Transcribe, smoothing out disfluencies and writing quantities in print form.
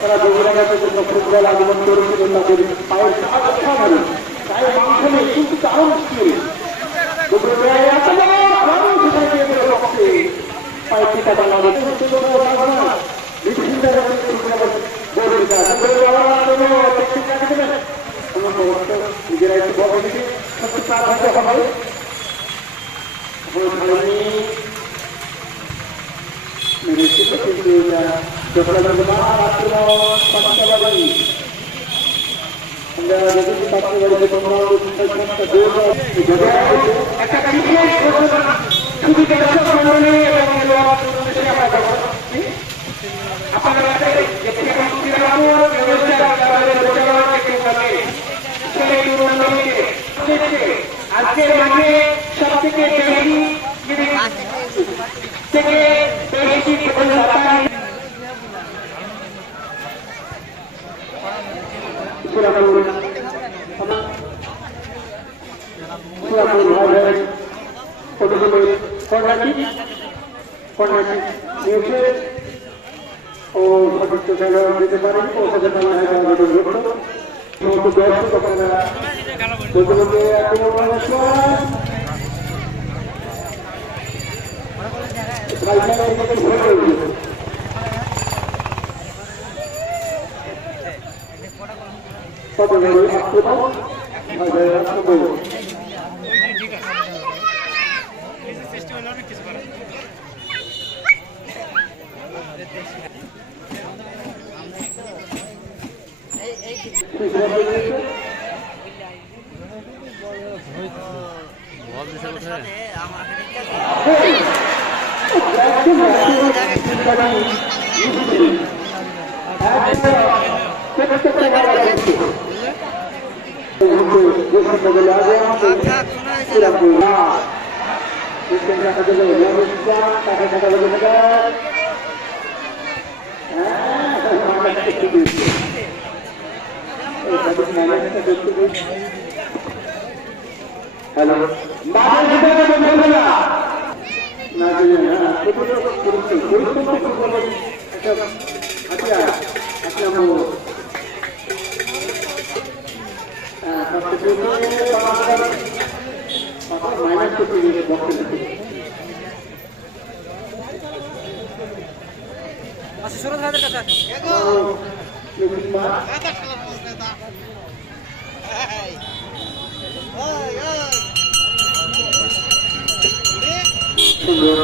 তারা বগুড়াঘাটে ফুটবল আগমন করেছিলেন তাদের পায়ের গায়ে মাংস নেই কিন্তু দারুণ স্কিল পায়ে টিকা বানানো নিজেরা একটু বড় দিকে সত্যি চাপ হতে হবে মেরেছিল কিন্তু আজকের মাঠে সব থেকে বেশি ও সঠিক দিতে পারেন পৌঁছাতে পারেন হ্যালো সুন্দর